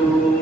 الرحمن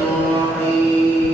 الرحيم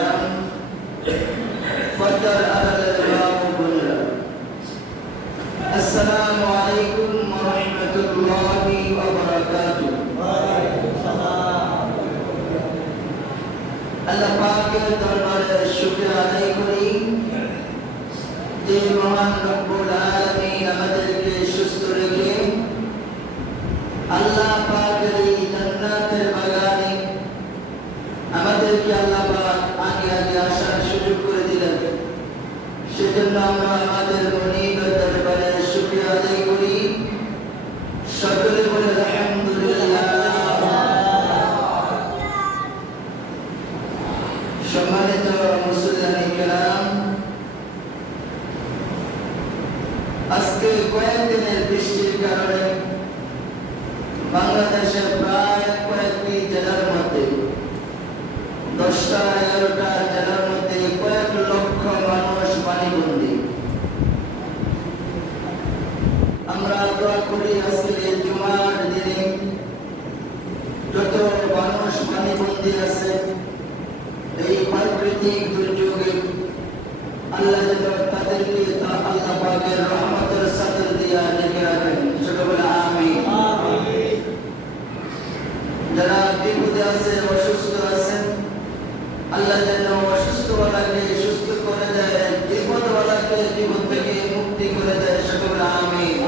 الكرام فضل على الإمام بنا السلام عليكم ورحمة الله وبركاته وعليكم السلام আল্লাহ পাকের দরবারে শুকরিয়া আদায় করি যে মহান রব্বুল আলামিন আমাদেরকে সুস্থ রেখে আল্লাহ পাকের এই জান্নাতের বাগানে আমাদেরকে আল্লাহ পাক আগে আগে আসার সুযোগ করে দিলেন। সেজন্য আমরা আমাদের মনিবের দরবারে শুকরিয়া আদায় করি। সকলে বলে আলহামদুলিল্লাহ। সম্মানিত মুসলিম কেরাম, আজকে কয়েকদিনের বৃষ্টির কারণে বাংলাদেশের প্রায় কয়েকটি জেলার মধ্যে 10টা-11টা জেলার মধ্যে কয়েক লক্ষ মানুষ পানিবন্দী। আমরা দোয়া করি আজকে জুমার দিনে যত মানুষ পানিবন্দী আছে এই প্রাকৃতিক দুর্যোগে আল্লাহ যেন তাদেরকে আল্লাহ পাকের রহমতের সাথে দিয়া ডেকে রাখেন। সকলে আমিন। যারা বিপদে আছে, অসুস্থ আছেন, আল্লাহ যেন অসুস্থওয়ালাকে সুস্থ করে দেয়, বিপদওয়ালাকে বিপদ থেকে মুক্তি করে দেয়। সকলে আমিন।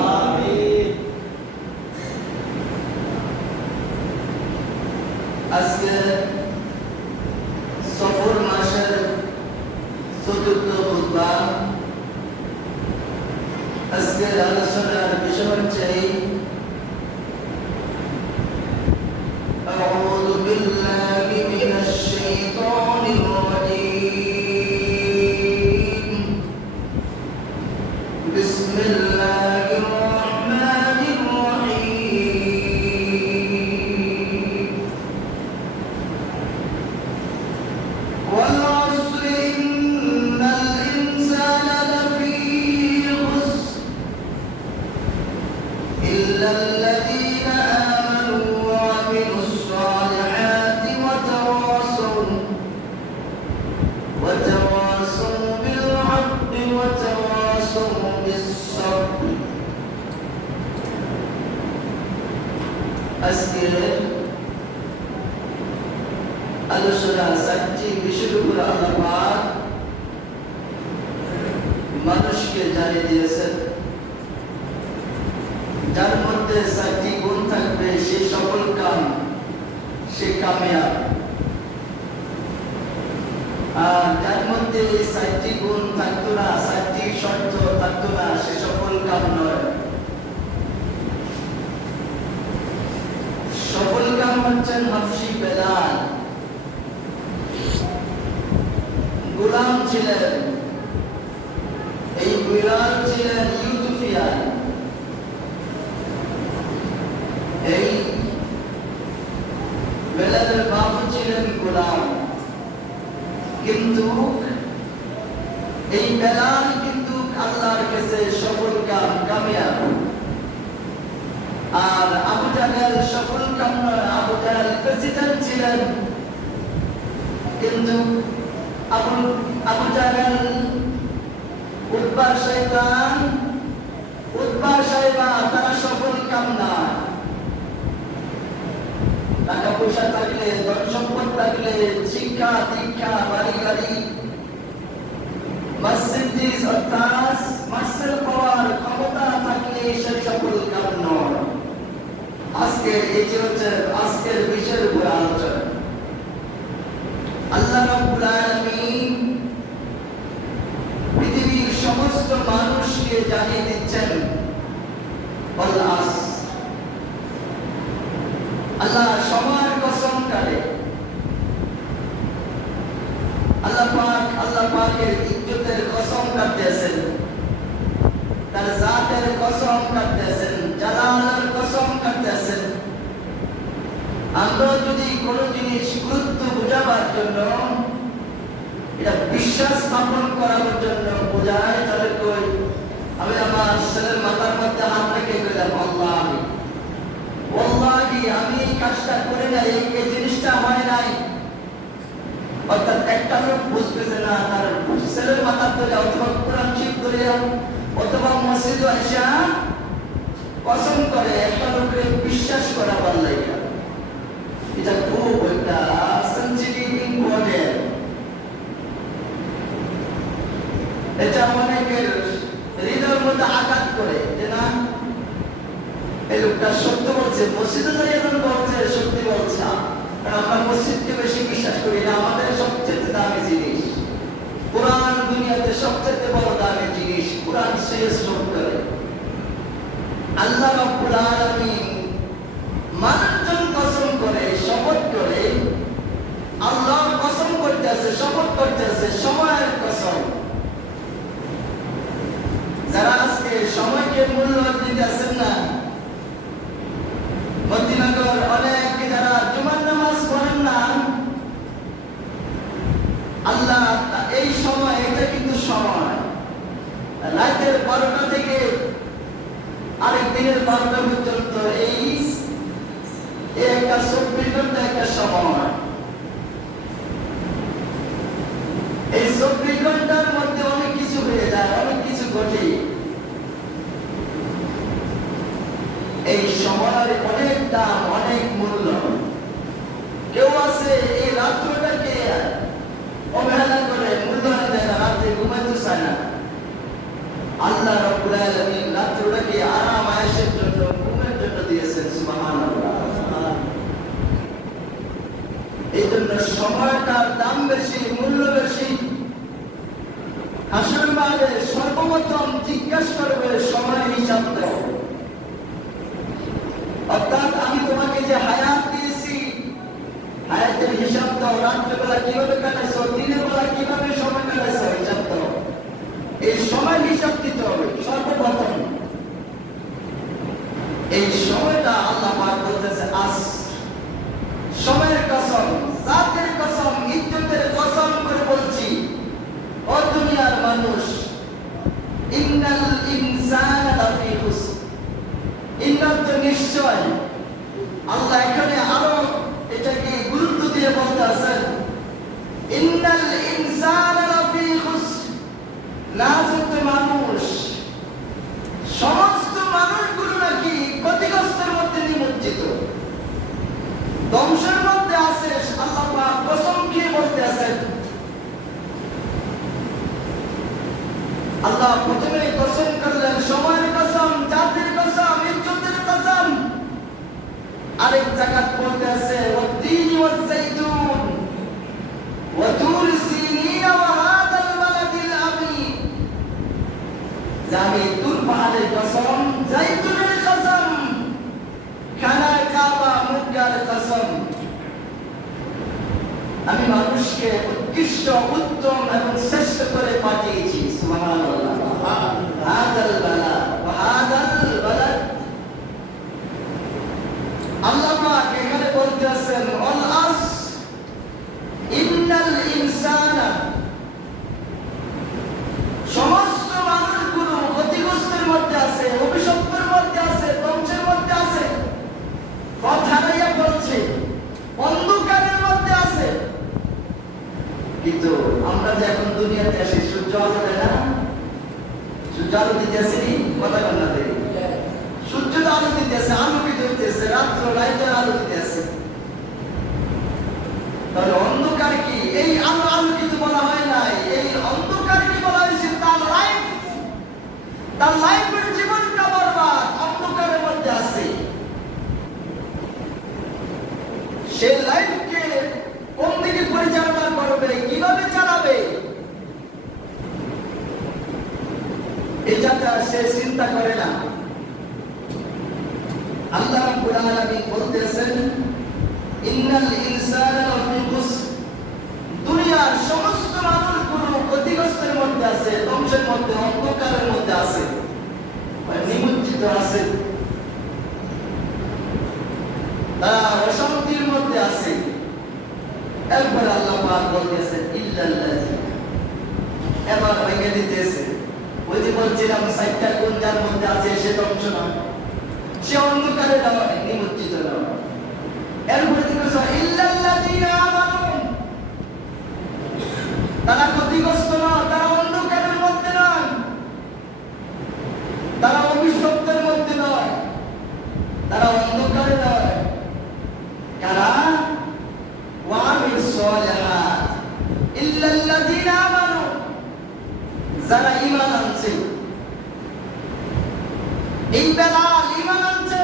আজকে সফর মাসের চতুর্থ খুতবা। আজকের আলোচনার বিষয় হচ্ছে أعوذ بالله من الشيطان الرجيم بسم الله الرحمن الرحيم والعصر إن الإنسان لفي خسر إلا الذين آمنوا وعملوا الصالحات وتواصوا بالحق وتواصوا بالصبر. আজকের আলোচনা চারটি বিষয়ের উপর আল্লাহ পাক মানুষকে জানিয়ে দিয়েছেন, যার মধ্যে চারটি গুণ থাকবে সে সফল কাম, সে কামিয়াব। আর যার মধ্যে এই চারটি গুণ থাকতো না, চারটি শর্ত থাকতো না, সে সফল কাম নয়। সফল কাম হচ্ছেন হাফসি বেলাল, গোলাম ছিলেন। এই বিলাল ছিলেন ইউথোপিয়ান। এই বেলালের বাপ ছিলেন গোলাম, কিন্তু এই বেলাল কিন্তু আল্লাহর কাছে সফল কাম, কামিয়াব। আর আবু জাহেল সফল কাম নয়। আবু জাহেল প্রেসিডেন্ট ছিলেন, কিন্তু আবু জাহেল উতবা শয়তান, উতবা সাহেবা তারা সফল কাম না। টাকা পয়সা থাকলে, ধন সম্পদ থাকলে, শিক্ষা দীক্ষা, বাড়ি গাড়ি, মার্সিডিজ অর্থাৎ মার্সেল পাওয়ার ক্ষমতা থাকলে সে সফল কাম নয়। আজকের এটি হচ্ছে আজকের বিষয়ের উপর আলোচনা। আল্লাহ রাব্বুল আলামিন পৃথিবীর সমস্ত মানুষকে জানিয়ে দিচ্ছেন ওয়াল আসর। আল্লাহ সময়ের কসম করে। আল্লাহ পাকের ইজ্জতের কসম করতেছেন, তার জাতের কসম করতেছেন, জালালের কসম করতেছেন। আমরা যদি কোনো জিনিস গুরুত্ব বোঝাবার জন্য, এটা বিশ্বাস স্থাপন করার জন্য বোঝায়, তাহলে কই আমি আমার ছেলের মাথার মধ্যে হাত রেখে গেলাম, আল্লাহ ওয়াল্লাহি আমি এই কাজটা করে নাই, এই জিনিসটা হয় নাই। অর্থাৎ একটা লোক এসে কসম করে একটা লোকের বিশ্বাস করা পারলাই না। এটা খুব একটা সেনসিটিভ ইম্পর্টেন্ট। এটা অনেকের হৃদয়ের মধ্যে আঘাত করে যে না এই লোকটা সত্য বলছে, মসজিদে যাই এখন বলছে সত্যি বলছে। কারণ আমরা মসজিদকে বেশি বিশ্বাস করি না, আমাদের সবচেয়ে দামি জিনিস কোরআন দুনিয়াতে সবচেয়ে বড় দামি জিনিস। কোরআন শেষ করে আল্লাহ রাব্বুল আলামিন মানুষজন কসম করে শপথ করে, আল্লাহ কসম করতেছে শপথ করতেছে সময়ের কসম। যারা আজকে সময়কে মূল্য দিতেছেন না, মদিনাগর অনেক যারা জুমার নামাজ পড়েন না, আল্লাহ এই সময় এটা কিন্তু সময় রাতের 12টা থেকে আরেক দিনের 12টা পর্যন্ত এই একটা 24 ঘন্টা একটা সময়। এই 24 ঘন্টার মধ্যে অনেক কিছু হয়ে যায়, অনেক কিছু ঘটে। এই সময়ের অনেক দাম, অনেক মূল্য। কেউ আছে এই রাত্রটাকে অবহেলা করে মূল্যায়ন দেয় না, রাত্রে ঘুমাইতে চায় না। আল্লাহ রাব্বুল আলামিন রাত্রটাকে আরাম আয়েশের জন্য, ঘুমের জন্য দিয়েছেন। সুবহানাল্লাহ। এই জন্য সময়টার দাম বেশি, মূল্য বেশি। হাসর মাঠে সর্বপ্রথম জিজ্ঞাসা করবে সময় হিসাব দাও। অর্থাৎ আমি তোমাকে যে হায়াত দিয়েছি, হায়াতের হিসাব দাও। রাত্রেবেলা কিভাবে কাটাইছো, দিনের বেলা কিভাবে সময় কাটাইছো, হিসাব দাও। এই সময় হিসাব দিতে হবে সর্বপ্রথম। এই সময়টা আল্লাহ পাক বলতেছে আজ সময়ের কসম, জাতের কসম, ইজ্জতের কসম করে বলছি, ও দুনিয়ার মানুষ, ইন্নাল ইনসানা লাফি খুসর। ইন্নাল তো নিশ্চয়। আল্লাহ এখানে আরো এটাকে গুরুত্ব দিয়ে বলতে আছেন, ইন্নাল ইনসানা লাফি খুসর। নাযুক মানুষ, সমস্ত মানুষগুলো নাকি ক্ষতিগ্রস্তের মধ্যে নিমজ্জিত, ধ্বংসের মধ্যে আছে। আল্লাহ পাক কসম খেয়ে বলতে আছেন। আল্লাহ প্রথমে কসম করলেন সময়ের কসম, জাতির কসম, ইজ্জতের কসম। আরেক জায়গায় বলতে আছে ওয়াত-তিন ওয়াজ-যাইতুন ওয়া তুর সিনিন ওয়া হাদাল বালাদিল আমিন। আমি তুর পাহাড়ের কসম, যাইতুনের কসম, খানায় কাবা মুক্কার কসম। আমি মানুষকে উৎকৃষ্ট, উত্তম এবং শ্রেষ্ঠ করে পাঠিয়েছি। সুবহানাল্লাহ। হাদাল বালাদ ওয়া হাদাল বালাদ। আল্লাহ পাক এখানে বলতে আছেন ওয়াল আস ইন্নাল ইনসানা। সমস্ত মানুষগুলো ক্ষতিগ্রস্তের মধ্যে আছে, অভিশপ্তের মধ্যে আছে, ধ্বংসের মধ্যে আছে। পথ হারাইয়া বলছে, অন্ধকারের মধ্যে আছে। কিন্তু আমরা যে এখন দুনিয়াতে আসি, সূর্য আলো দেয় না? সূর্য আলো দিতে আসেনি? কথা বন্যা দেয়। সূর্য আলো দিতে আসে, আলোকিত হইতেছে, রাত্র লাইটের আলো দিতে আসে। তাহলে অন্ধকার কি? এই আলো আলোকিত বলা হয় নাই, এই অন্ধকার কি বলা হয়েছে? তার লাইফ, তার লাইফের জীবনটা বরবাদ, অন্ধকারের মধ্যে আছে। সে লাইফকে কোন দিকে পরিচালনা করবে, কিভাবে চালাবে, এটা সে চিন্তা করে না। আল্লাহ রাব্বুল আলামিন বলতেছেন ইন্নাল ইনসানা লাফি খুসর। দুনিয়ার সমস্ত মানুষগুলো ক্ষতিগ্রস্তের মধ্যে আছে, ধ্বংসের মধ্যে, অন্ধকারের মধ্যে আছে, নিমজ্জিত আছে, তারা অশান্তির মধ্যে আছে। একবার আল্লাহ পাক বলতেছেন ইল্লাল্লাযী। এবার ভেঙে দিতেছে। ওই যে বলছিলাম সাইটটা কোন যার মধ্যে আছে সে ধ্বংস না, সে অন্ধকারে নয়, নিমজ্জিত নয়। এরপরে দিতেছে ইল্লাল্লাযীনা আমানু। তারা ক্ষতিগ্রস্ত নয়, তারা অন্ধকারের মধ্যে নয়, তারা যারা ঈমান আনছে। এই বেলাল ঈমান আনছে।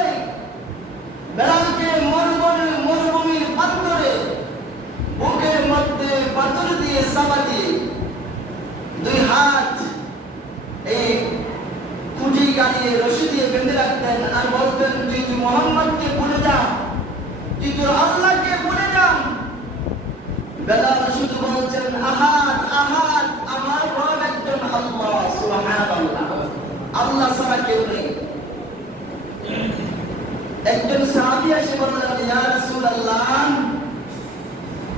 বেলালকে মরুভূমির প্রান্তরে বুকের মধ্যে পাথর দিয়ে চাপা দিয়ে দুই হাত এই খুঁটি গাড়িয়ে রশি দিয়ে বেঁধে রাখতেন আর বলতেন, তুই মোহাম্মদকে ভুলে যা, তুই তোর আল্লাহকে ভুলে যা। বেলাল শুধু বলছেন, আহাদ আহাদ, আমার রব একজন আল্লাহ, সুবহানাল্লাহ, আল্লাহ ছাড়া কেউ নেই। একজন সাহাবী এসে বললেন, ইয়া রাসূলুল্লাহ,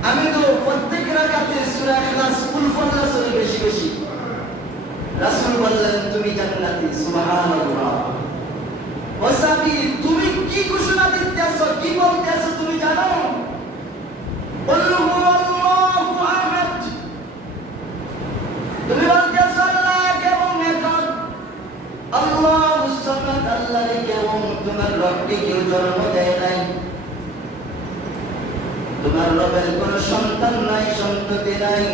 আমি তো প্রত্যেক রাকাতে সূরা ইখলাস কুল ফলাস পড়ি বেশি বেশি। রাসূল বললেন, তুমি জান্নাতি, সুবহানাল্লাহ। ও সাহাবী, তুমি কি ঘোষণা দিতেছো, কি বলতেছো তুমি জানো? বলল, হুয়াল্লাহু আহাদ। তুমি বলতেছো আল্লাহ কেমন একজন, আল্লাহুস সামাদ, আল্লাহকে কেমন, তোমার রবকে কেউ জন্ম দেয় নাই, তোমার রবের কোন সন্তান নাই, সন্ততি নাই,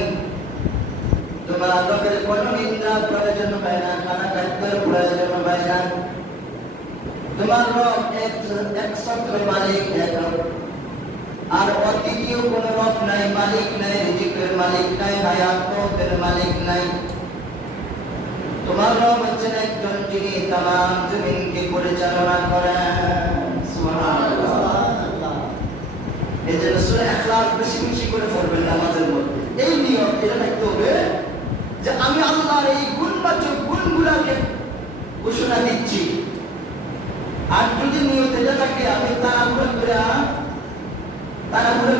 তোমার রবের কোন নিদ্রা প্রয়োজন হয় না, খানা খাদ্যের প্রয়োজন হয় না, তোমার রব একমাত্র মালিক এক, আর অদ্বিতীয় কোন রব নাই, মালিক নাই, রিজিকের মালিক নাই, হায়াতের মালিক নাই। তোমার রব হচ্ছেন একজন, যিনি তামাম জমিনকে পরিচালনা করেন, সুবহানাল্লাহ। এই জন্য সূরা ইখলাস বেশি বেশি করে পড়বেন নামাজের মধ্যে। এই নিয়ম এটা থাকতে হবে যে আমি আল্লাহর এই গুণবাচক গুণগুলোকে ঘোষণা দিচ্ছি। আর যদি নিয়ত এটা থাকে আমি তাড়াহুড়ো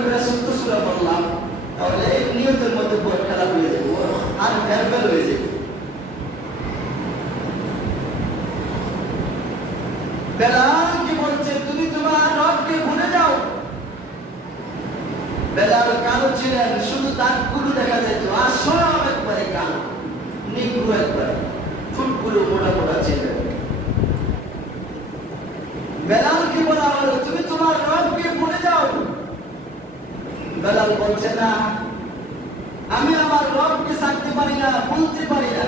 করে সত্য সূরা পড়লাম, তাহলে এই নিয়তের মধ্যে বড় খেলা হয়ে যাবে আর ভেরভেল হয়ে যাবে। বেলাল কি বলছে, তুমি তোমার রবকে ভুলে যাও। বেলাল কালো ছিলেন, শুধু দাঁতগুলো দেখা যেত, আর সব একবারে কালো, নিগ্রু একবারে, ঠোঁটগুলো মোটা মোটা ছিলেন। বেলালকে বলা হলো, তুমি তোমার রবকে ভুলে যাও। বেলাল বলছে, না, আমি আমার রবকে ছাড়তে পারি না, ভুলতে পারি না।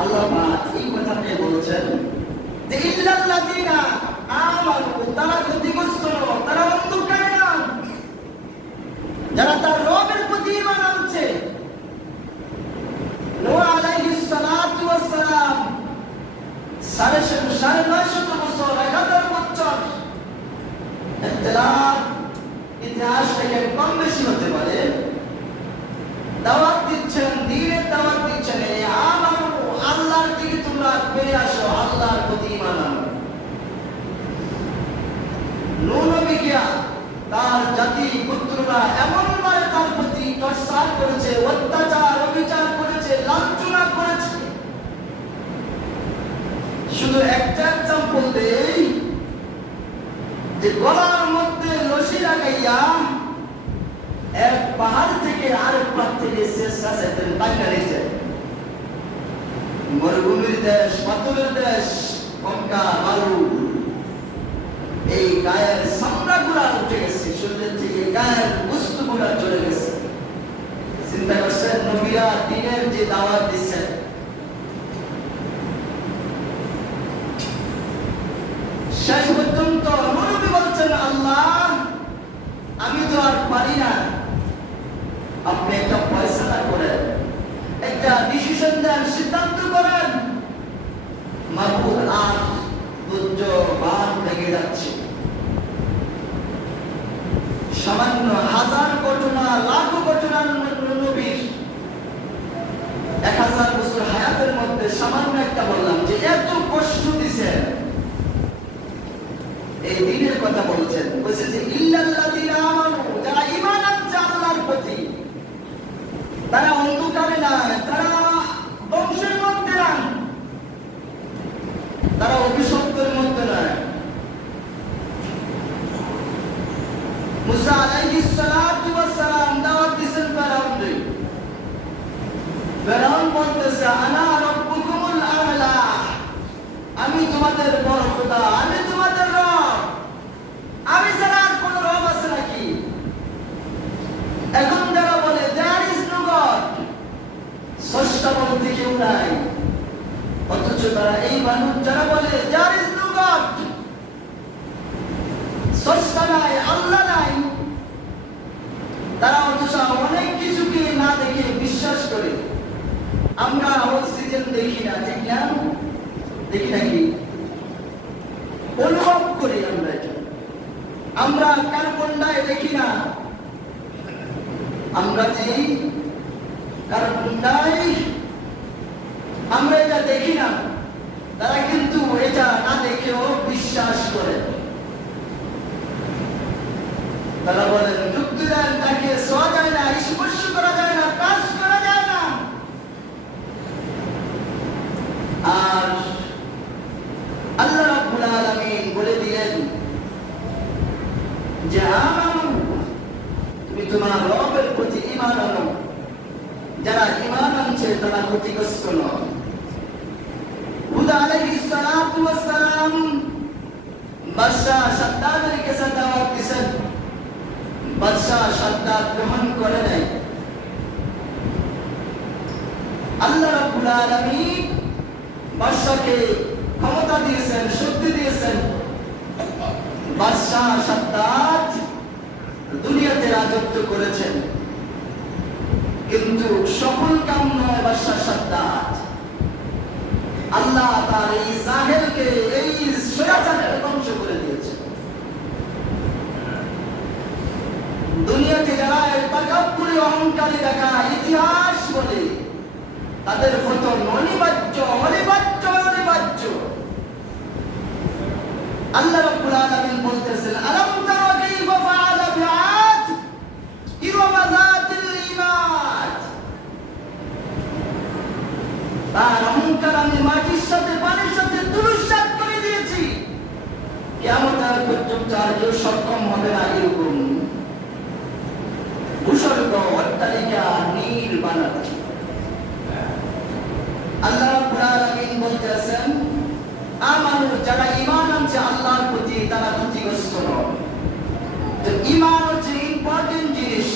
আল্লাহ পাক এই কথাটা বলছেন যে ইল্লাল্লাযিনা আমানু, তারা ক্ষতিগ্রস্ত নয়, তারা অন্ধকারে না, যারা তার রবের প্রতি ঈমান আনছে। নূহ আলাইহিস সালাতু ওয়াস সালাম 950 বছর, 1000 বছর ইখতিলাফ ইতিহাস থেকে কম বেশি হতে পারে, দাওয়াত দিচ্ছেন, দ্বীনের দাওয়াত দিচ্ছেন, আমানু, আল্লাহর দিকে তোমরা ফিরে আসো, আল্লাহর প্রতি ঈমান আনো। নূহ নবীকে তার জাতি পুত্ররা এমন ভাবে তার প্রতি টর্চার করেছে, অত্যাচার অবিচার করেছে, লাঞ্ছনা করেছে। শুধু একটা এক্সাম্পল দেই, যে গলার মধ্যে রশি লাগাইয়া এক পাহাড় থেকে আরেক পাহাড় থেকে চেষ্টা চাইতেন টাঙ্গা নিতে। মরুভূমির দেশ, পাথরের দেশ, কঙ্কা বালু, এই গায়ের চামড়া গুলা উঠে গেছে, শরীরের থেকে গায়ের বস্তু গুলা চলে গেছে। চিন্তা করছেন, নবীরা দ্বীনের যে দাওয়াত দিচ্ছেন, শেষ পর্যন্ত নবী বলছেন, আল্লাহ আমি তো আর পারি না, আপনি একটা ফয়সালা করেন, একটা ডিসিশন দেন, সিদ্ধান্ত করেন। মাহবুব আর ধৈর্য বাদ লেগে যাচ্ছে। সামান্য হাজার ঘটনা, লাখো ঘটনা নবীর 1000 বছর হায়াতের মধ্যে সামান্য একটা বললাম যে এত কষ্ট দিছে। এই দিনের কথা বলছেন, বলছে যে ইল্লাল্লাযিনা আমানু, যারা ঈমান আনছে আল্লাহর প্রতি, তারা অন্ধকারে না, তারা বংশের মধ্যে না, তারা অভিশপ্তের মধ্যে নয়। মুসা আলাইহিস সালাতু ওয়াস সালাম দাওয়াত দিয়েছেন ফেরাউনকে। ফেরাউন বলতেছে, আনা রাব্বুকুমুল আ'লা, আমি তোমাদের বড় খোদা, আমি তোমাদের রব, আমি ছাড়া আর কোন রব আছে নাকি? এখন যারা বলে দেয়ার ইজ নো গড, কেউ নাই, অথচ তারা এই মানুষ যারা বলে যার ইজ নো গড, স্রষ্টা নাই, আল্লাহ নাই, তারা অথচ অনেক কিছুকে না দেখে বিশ্বাস করে। আমরা অক্সিজেন দেখি না, ঠিক না? দেখি নাকি? অনুভব করি আমরা এটা। আমরা কার্বন ডাই দেখি না, আমরা যে কার্বন ডাই আমরা এটা দেখি না, তারা কিন্তু এটা না দেখেও বিশ্বাস করে। তারা বলেন যুক্তিদান তাকে ছোঁয়া যায় না, স্পর্শ করা যায় না, টাচ করা যায় না। আর আল্লাহ রাব্বুল আলামিন বলে দিলেন যে আমানু, তুমি তোমার রবের প্রতি ঈমান আনো। যারা ঈমান আনছে তারা ক্ষতিগ্রস্ত নয়। হুদ আলাইহিস সালাতু ওয়াস সালাম বাদশাহ শাদ্দাদের কাছে দাওয়াত দিয়েছেন। বাদশাহ শাদ্দাদ গ্রহণ করে নাই। আল্লাহ রাব্বুল আলামিন বাদশাকে ক্ষমতা দিয়েছেন, শক্তি দিয়েছেন। বাদশাহ শাদ্দাদ দুনিয়াতে রাজত্ব করেছেন, কিন্তু সফল কাম নয় বাদশাহ শাদ্দাদ। আল্লাহ তার এই জাহেলকে, এই স্বৈরাচারকে ধ্বংস করে দিয়েছে। দুনিয়াতে যারা তাকাব্বুরি অহংকারী দেখায়, ইতিহাস বলে, তাদের পতন অনিবার্য, অনিবার্য, অনিবার্য। আল্লাহ রাব্বুল আলামিন বলতেছেন আলাম তারা কাইফা ফাআলা বিআদ ইরম যাতিল ঈমাদ। তার অহংকার আমি মাটির সাথে পানির সাথে ধূলিসাৎ করে দিয়েছি। কিয়ামতের পর্যন্ত আর কেউ সক্ষম হবে না এরকম ভূস্বর্গ, অট্টালিকা নির্মাণ। আল্লাহ রাব্বুল আলামিন বলতেছেন আমানু, যারা ঈমান আনছে আল্লাহর প্রতি তারা ক্ষতিগ্রস্ত নয়। তো ঈমান হচ্ছে ইম্পর্টেন্ট জিনিস।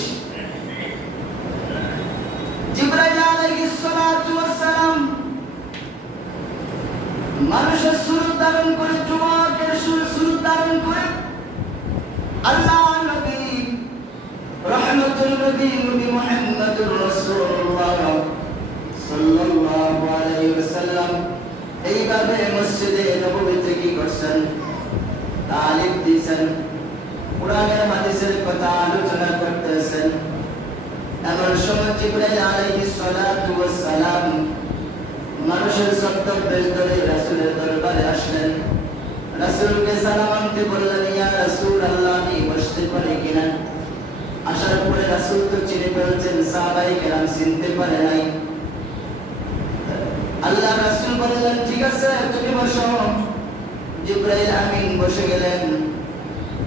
জিবরাইল আলাইহিস সালাতু ওয়াস সালাম মানুষের সুরত ধারণ করে, যুবকের সুরত ধারণ করে আল্লাহ নবী রহমতুল নবী নবী মুহাম্মদুর রাসূলুল্লাহ সাল্লাল্লাহু আলাইহি ওয়াসাল্লাম এইভাবে মসজিদে নববীতে কি করছেন? তালিম দিয়েছেন, কোরআনের হাদিসের কথা আলোচনা করতেছেন। এমন সময় জিবরাইল আলাইহিস সালাতু ওয়াস সালাম মানুষের ছদ্মবেশ ধরে রাসূলের দরবারে আসলেন। রাসূলকে সালাম আনতে বললেন, ইয়া রাসূলুল্লাহ, আমি বসতে পারি কিনা? আসার পরে রাসূল তো চিনে ফেলছেন, সাহাবায়ে কেরাম চিনতে পারে নাই। আল্লাহ রাসূল বললেন, ঠিক আছে তুমি বসো। জিবরাইল আমিন বসে গেলেন।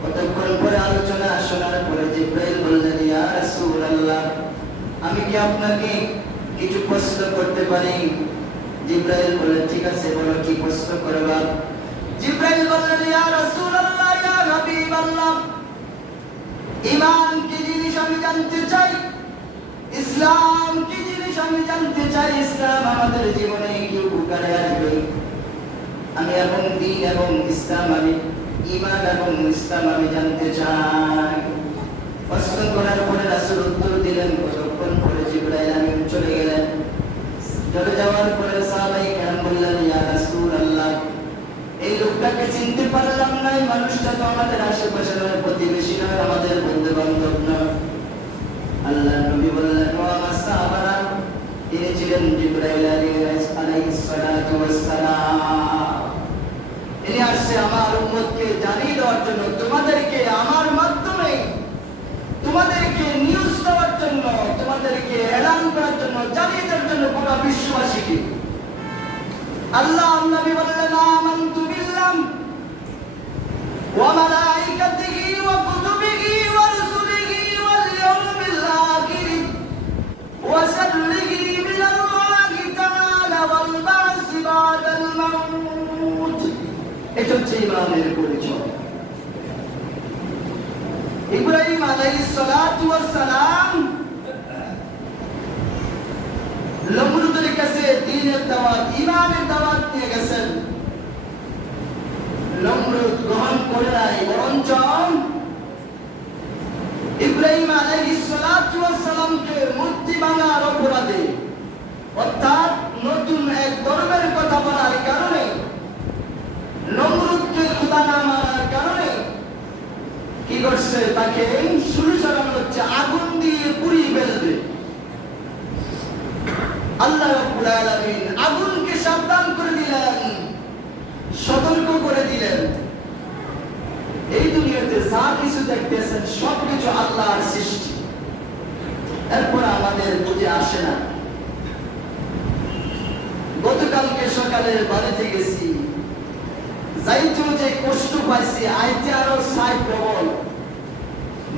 কতক্ষণ পরে আলোচনা শোনার পরে জিবরাইল বললেন, ইয়া রাসূলুল্লাহ, আমি কি আপনাকে কিছু প্রশ্ন করতে পারি? জিবরাইল বললেন, ঠিক আছে বলো, কি প্রশ্ন করবা? জিবরাইল বললেন, ইয়া রাসূলুল্লাহ, ইয়া হাবিবাল্লাহ, ঈমান কি জিনিস আমি জানতে চাই, ইসলাম কি জিনিস আমি জানতে চাই। ইসলাম আমাদের জীবনে কি উপকারে আসবে? আমি এবং দ্বীন এবং ইসলাম, আমি ঈমান এবং ইসলাম আমি জানতে চাই। প্রশ্ন করার পরে রাসূল উত্তর দিলেন। কতক্ষণ পরে জিবরাইল আমিন চলে গেলেন। চলে যাওয়ার পরে সাহাবায়ে কেরাম বললেন, ইয়া রাসূলুল্লাহ, এই লোকটাকে চিনতে পারলাম না। এই মানুষটা তো আমাদের আশেপাশের প্রতিবেশী নয়, আমাদের বন্ধু বান্ধব নয়। আল্লাহ নবী বললেন, ও আমার সাহাবারা, তিনি ছিলেন জিবরাইল আলাইহিস সালাতু ওয়াস সালাম। তিনি আসছে আমার উম্মতকে জানিয়ে দেওয়ার জন্য, তোমাদেরকে আমার মাধ্যমে তোমাদেরকে নিউজ দেওয়ার জন্য, তোমাদেরকে এলান করার জন্য, জানিয়ে দেওয়ার জন্য গোটা বিশ্ববাসীকে। আল্লাহ নবী বললেন, আমানতু বিল্লাহ ওয়া মালাইকাতিহি ওয়া কুতুবিহি ওয়া রুসুলিহি ওয়াল ইয়াউমিল আখির ওয়া সাল্লিহি মিনাল্লাহি তাআলা ওয়াল বা'স বা'দাল মাউত। এটা হচ্ছে ঈমানের পরিচয়। ইব্রাহিম আলাইহিস সালাতু ওয়াস সালাম নমরুদের কাছে দিন দ্বীনের দাওয়াত, ঈমানের দাওয়াত নিয়ে গেছেন। নমরুদ গ্রহণ করে নাই, বরঞ্চ ইব্রাহিম আলাইহিস সালাতু ওয়াস সালামকে মূর্তি ভাঙার অপরাধে, অর্থাৎ নতুন এক ধর্মের কথা বলার কারণে, নমরুদকে খোদা না মানার কারণে কি করছে? তাকে শুরু করানো হচ্ছে, আগুন দিয়ে পুড়িয়ে ফেলবে। আল্লাহ রাব্বুল আলামিন আগুনকে সাবধান করে দিলেন, সতর্ক করে দিলেন। এই দুনিয়াতে যা কিছু দেখতেছেন সবকিছু আল্লাহর সৃষ্টি, এরপর আমাদের বুঝে আসে না। গতকালকে সকালে বাড়িতে গেছি, যাইতে যে কষ্ট পাইছি, আইতে আরো ৬০ ডবল।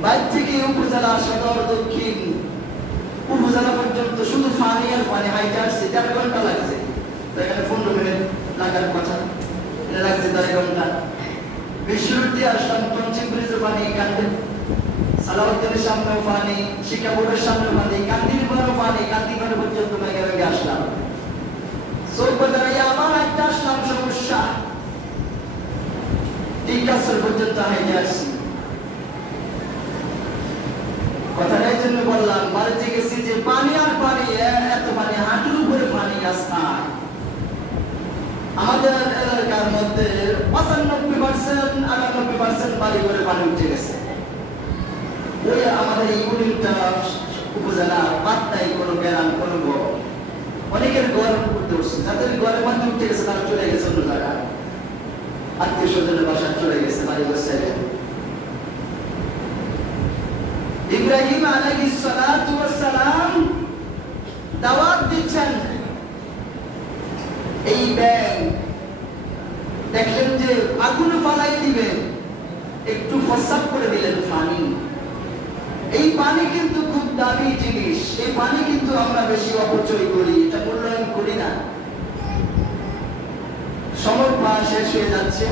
বাইর থেকে উপজেলা সদর দক্ষিণ উপজেলা পর্যন্ত শুধু পানি আর পানি, হাইটে আসছে ১.৫ ঘন্টা লাগছে। এখানে ১৫ মিনিট লাগার কথা, এটা লাগছে ১.৫ ঘন্টা। বিশ্বরোড দিয়ে আসলাম, টনচিং ব্রিজে পানি, কান্দে সালাউদ্দিনের সামনেও পানি, শিক্ষা বোর্ডের সামনে পানি, কান্দির ঘরেও পানি, কান্দি ঘরে পর্যন্ত মেঘে মেঘে আসলাম। চৌবাজারে আবার একটা আসলাম, সমস্যা। টিকাসর পর্যন্ত হাইটে আসছি। কথাটা এই জন্য বললাম, বাড়িতে গেছি যে পানি আর পানি, এত পানি, হাঁটুর উপরে পানি রাস্তায়। আমাদের এলাকার মধ্যে ৯৫%, ৯৮% বাড়ি করে পানি উঠে গেছে। ওই আমাদের এই ইউনিটটা উপজেলা বাদ নাই, কোনো গ্রাম, কোনো ঘর। অনেকের ঘর উঠতে উঠছে, যাদের ঘরের মধ্যে উঠে গেছে তারা চলে গেছে অন্য জায়গায়, আত্মীয় স্বজনের বাসায় চলে গেছে, বাড়ি বসে। ইব্রাহিম আলাইহিস সালাতু ওয়াস সালাম দাওয়াত দিচ্ছেন। এই ব্যাং দেখলেন যে আগুন ফালাই দিবেন, একটু ফসাব করে দিলেন পানি। এই পানি কিন্তু খুব দামি জিনিস, এই পানি কিন্তু আমরা বেশি অপচয় করি, এটা মূল্যায়ন করি না। সময় পার শেষ হয়ে যাচ্ছে,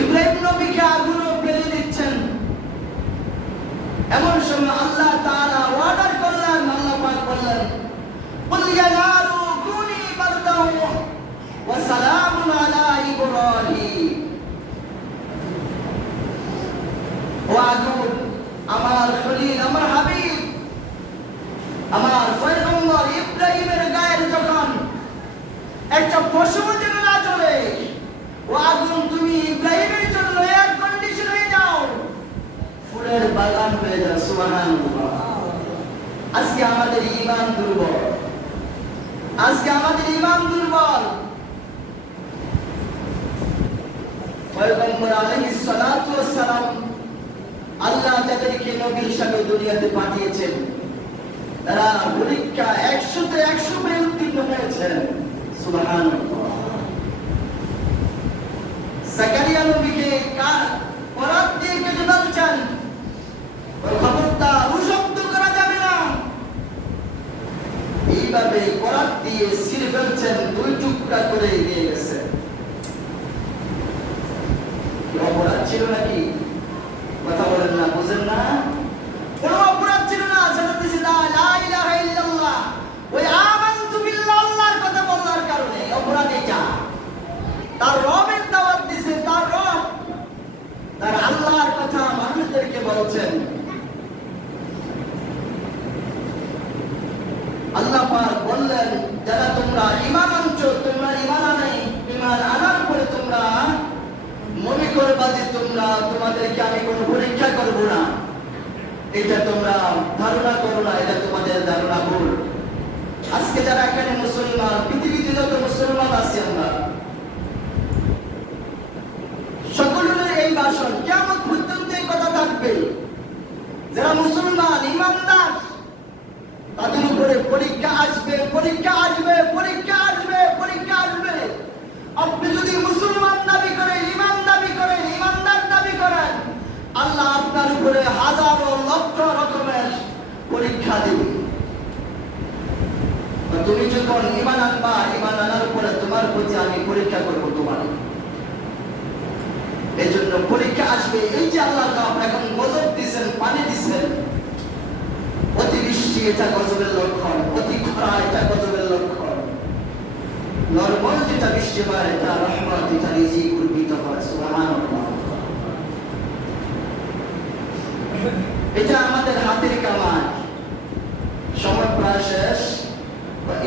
ইব্রাহিম নবীকে আগুন ফেলে দিচ্ছেন। এমন সময় আল্লাহ তাআলা ওয়ার্ডার করলেন, আল্লাহ পাক বললেন, কুল ইয়া নারু কুনি বারদাও ওয়া সালামুন আলা ইব্রাহিম। ও আগুন, আমার খলিল, আমার হাবিব, আমার পয়গম্বর ইব্রাহিমের গায়ের যখন একটা পশম যেন না জ্বলে, ও আগুন তুমি ইব্রাহিমের জন্য এয়ার কন্ডিশন হয়ে যাও, ফুলের বাগান হয়ে যাও। সুবহানাল্লাহ। আজকে আমাদের ঈমান দুর্বল, আজকে আমাদের ঈমান দুর্বল। পয়গম্বর আলাইহিস সালাতু ওয়াস সালাম, আল্লাহ যাদেরকে নবী হিসেবে দুনিয়াতে পাঠিয়েছেন, তারা পরীক্ষা ১০০তে ১০০ পেয়ে উত্তীর্ণ হয়েছেন। সুবহানাল্লাহ। জাকারিয়া নবীকে করাত দিয়ে কেটে ফেলছেন, খবরদার শব্দ করা যাবে না। এইভাবে করাত দিয়ে ছিঁড়ে ফেলছেন, ২ টুকরা করে নিয়ে গেছেন। কি অপরাধ ছিল নাকি? কথা বলেন না, বুঝেন না? কোন অপরাধ ছিল না। সেটা দিছে লা ইলাহা ইল্লাল্লাহ, ওই আমানতু বিল্লাহ, আল্লাহর কথা বলার কারণে অপরাধ এটা। তার রবের দাওয়াত দিছে, তার রব, তার আল্লাহর কথা মানুষদেরকে বলছেন। আল্লাহ পাক বললেন, যারা তোমরা ঈমান আনছো, তোমরা ঈমান আনাই, ঈমান আনার পরে তোমরা মনে করবা যে তোমাদেরকে আমি কোনো পরীক্ষা করব না, এটা তোমরা ধারণা করো না, এটা তোমাদের ধারণা ভুল। আজকে যারা এখানে মুসলমান, পৃথিবীতে যত মুসলমান আছে আমরা সকলের এই ভাষণ কিয়ামত পর্যন্ত এই কথা থাকবে। যারা মুসলমান ঈমানদার, তাদের উপরে পরীক্ষা আসবে, পরীক্ষা আসবে, পরীক্ষা আসবে, পরীক্ষা আসবে। আপনি যদি মুসলমান দাবি করেন, ঈমান দাবি করেন, ঈমানদার দাবি করেন, আল্লাহ আপনার উপরে হাজারো লক্ষ রকমের পরীক্ষা দেবে। তুমি যখন ঈমান আনবা, ঈমান আনার পরে তোমার প্রতি আমি পরীক্ষা করব তোমার। এই জন্য পরীক্ষা আসবে। এই যে আল্লাহ এখন গজব দিচ্ছেন, পানি দিচ্ছেন, অতিবৃষ্টি এটা গজবের লক্ষণ, অতি ধরা এটা গজবের লক্ষণ। নরমাল যেটা বৃষ্টি হয় এটা রহমত, এটা রিজিক উদ্ভিত হয়। সুবহানাল্লাহ। এটা আমাদের হাতের কামাই। সময় প্রায় শেষ।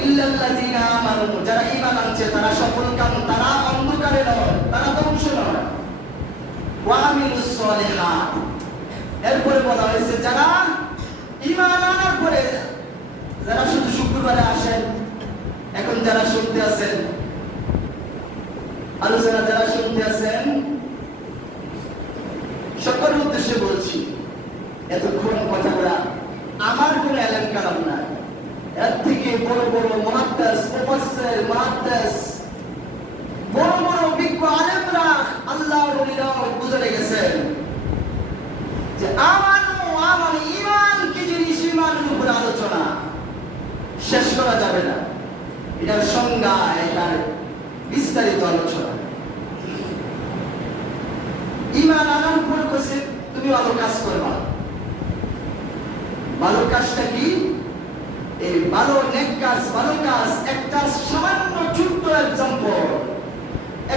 ইল্লাল্লাযীনা আমানু, যারা ঈমান আনছে তারা সফল কাম, তারা অন্ধকারে নয়, তারা ধ্বংস নয়। ওয়া আমিলুস সলিহাত, এরপরে বলা হয়েছে যারা ঈমান আনার পরে, যারা শুধু শুক্রবারে আসেন, এখন যারা শুনতে আছেন আলোচনা, যারা শুনতে আছেন সকলের উদ্দেশ্যে বলছি, এতক্ষণ কথা বলা আমার কোন এলেম কালাম না, এর থেকে বড় বড় মুহাদ্দিস, মুফাসসির, মুহাদ্দিস, বড় বড় বিজ্ঞ আলেমরা আল্লাহর ওলিরা বুঝে গেছেন যে আমানু ঈমান কি জিনিস, ঈমানের উপর আলোচনা শেষ করা যাবে না। এটার সংজ্ঞা, এটার বিস্তারিত আলোচনা। ঈমান আনার উপর কইছে তুমি ভালো কাজ করবা। ভালো কাজটা কি? এই ভালো নেক কাজ, ভালো কাজ একটা সামান্য ছোট্ট এক্সাম্পল,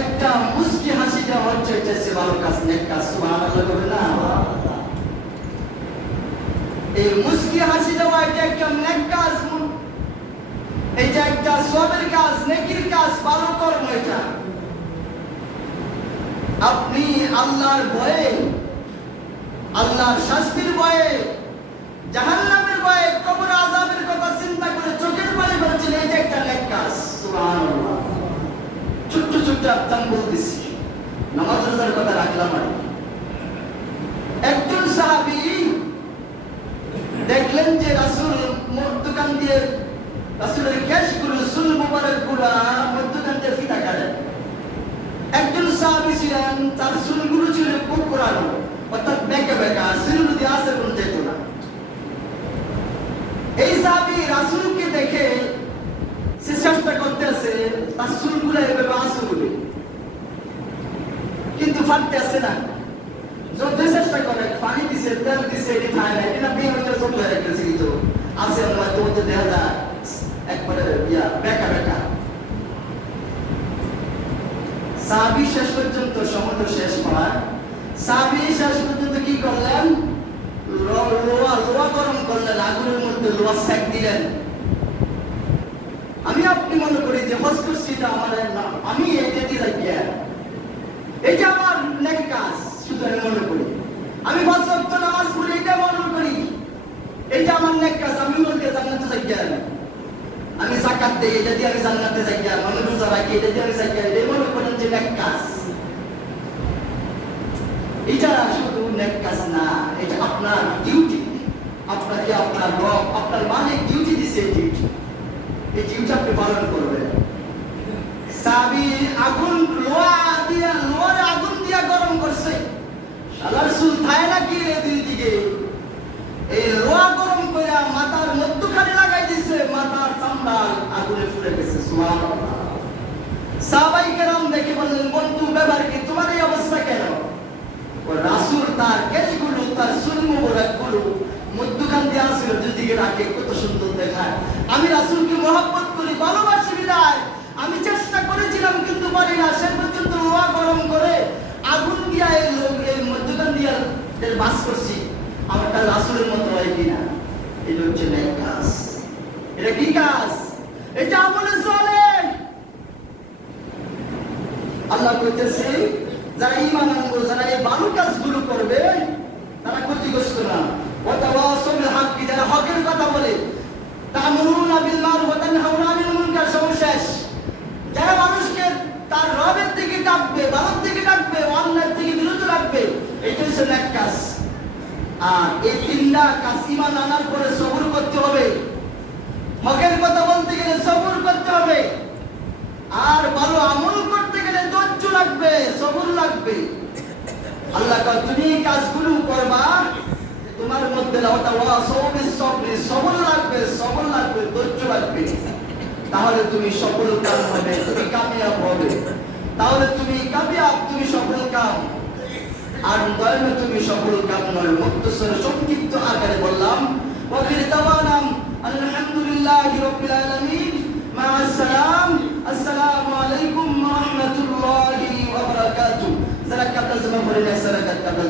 একটা মুস্কি হাসিটা হচ্ছে এটা ভালো কাজ, নেক কাজ। সুবহানাল্লাহ বলেন না? এই মুস্কি হাসি দেওয়া এটা একটা নেক কাজ, এটা একটা সওয়াবের কাজ, নেকির কাজ, ভালো কর্ম। এটা আপনি আল্লাহর ভয়ে, আল্লাহর শাস্তির ভয়ে, জাহান্নামের ভয়ে, কবর আযাবের কথা চিন্তা করে চোখের পানি ফেলছেন, এটা একটা নেক কাজ। সুবহানাল্লাহ। ছোট্ট ছোট্ট এক্সাম্পল দিছি, নামাজ রোজার কথা রাখলাম। আর একজন সাহাবী দেখলেন যে রাসূল দোকান দিয়ে রাসূলের কেশগুলো, চুল মুবারকগুলো দোকান দিয়ে ফিতা কাটেন। একজন সাহাবী ছিলেন, তার চুলগুলো ছিল কোকড়ানো, অর্থাৎ বেঁকা বেঁকা, চুল দিয়ে আসে কোন যেত না। এই সাহাবী রাসূলকে দেখে সে চেষ্টা করতেছে তার চুলগুলো এভাবে আসবে, কিন্তু ফাটতে আসে না। যত চেষ্টা করে, পানি দিছে, তেল দিছে, এটি খায় না, এটা বিয়ে হইতে চলতে রাখতেছে, কিন্তু আছে আমার তোমাকে দেখা যায় একবারে বেঁকা বেঁকা। সাহাবী শেষ পর্যন্ত, সময় তো শেষ হয়, সাহাবী শেষ পর্যন্ত কি করলেন? লোহা গরম করলেন, আগুনের মধ্যে লোহা সেক দিলেন। আমি আপনি মনে করি যে হজ করছি, এটা আমার না, আমি এটা দিয়ে রাখি, এটা আমার নেক কাজ, শুধু আমি মনে করি। আমি ৫ ওয়াক্ত নামাজ পড়ি, এটা মনে করি এটা আমার নেক কাজ, আমি বলতে জান্নাতে যাই। আমি যাকাত দেই, এটা দিয়ে আমি জান্নাতে যাই। আমি রোজা রাখি, এটা দিয়ে আমি যাই। এটা মনে করেন যে নেক কাজ। এটা শুধু নেক কাজ না, এটা আপনার ডিউটি। আপনাকে আপনার রব, আপনার মালিক ডিউটি দিছে, এই ডিউটি, এই ডিউটি আপনি পালন করবেন। সাহাবী আগুন, লোহার আগুন দিয়া গরম করছে, আল্লাহর রাসূল থায় নাকি দুই দিকে এই লোহা গরম করে মাথার মধ্যখানে লাগাই দিছে, মাথার চামড়া আগুনে পুড়ে গেছে। সুবহানাল্লাহ। সাহাবায়ে কেরাম দেখে বললেন, বন্ধু ব্যাপার কি, তোমার এই অবস্থা কেন? রাসূল তার কেশগুলো, তার চুল মুবারকগুলো মধ্যখান দিয়ে আসছিল, দুদিকে রাখে, কত সুন্দর দেখায়। আমি রাসূলকে মহব্বত করি, ভালোবাসি বিদায় আমি চেষ্টা করেছিলাম, কিন্তু পারি না। সে পর্যন্ত লোহা গরম করে আগুন দিয়া এই মধ্যখান দিয়া বাস করছি, আমারটা রাসূলের মতো হয় কিনা? এটা হচ্ছে নেক কাজ। এটা কি কাজ? এটা আমলে চলে। আল্লাহ কইতেছে যারা ঈমান আনবে, যারা এই ভালো কাজগুলো করবে, তারা ক্ষতিগ্রস্ত না। ওয়াতাওয়াসাউ বিল হক, যারা হকের কথা বলে, তা'মুরুনা বিল মারুফ ওয়া তানহাউনা আনিল মুনকার, শেষ। যারা মানুষকে তার রবের দিকে ডাকবে, ভালোর দিকে ডাকবে, অন্যায়ের থেকে বিরত রাখবে, এটা হচ্ছে নেক কাজ। আর এই তিনটা কাজ ঈমান আনার পরে সবর করতে হবে। হকের কথা বলতে গেলে সবর করতে হবে, আর ভালো আমল করতে গেলে ধৈর্য লাগবে, সবর লাগবে। আল্লাহ কয় তুমি কাজগুলো করবা, তোমার মধ্যে সবর লাগবে, ধৈর্য লাগবে, তাহলে তুমি সফল কাম হবে, তুমি কামিয়াব হবে। তাহলে তুমি কামিয়াব, তুমি সফল কাম। আর দয়ালে তুমি সফল কাম নয়। মুক্তসর সংক্ষিপ্ত আকারে বললাম, ওয়াখির দাওয়ানাম আলহামদুলিল্লাহ। আলহামদুলিল্লাহি রাব্বিল আলামিন। মা আসসালাম। আসসালামু আলাইকুম ওয়া রাহমাতুল্লাহি ওয়া বারাকাতুহু। যারা কাতার জমা করে না, যারা কাতার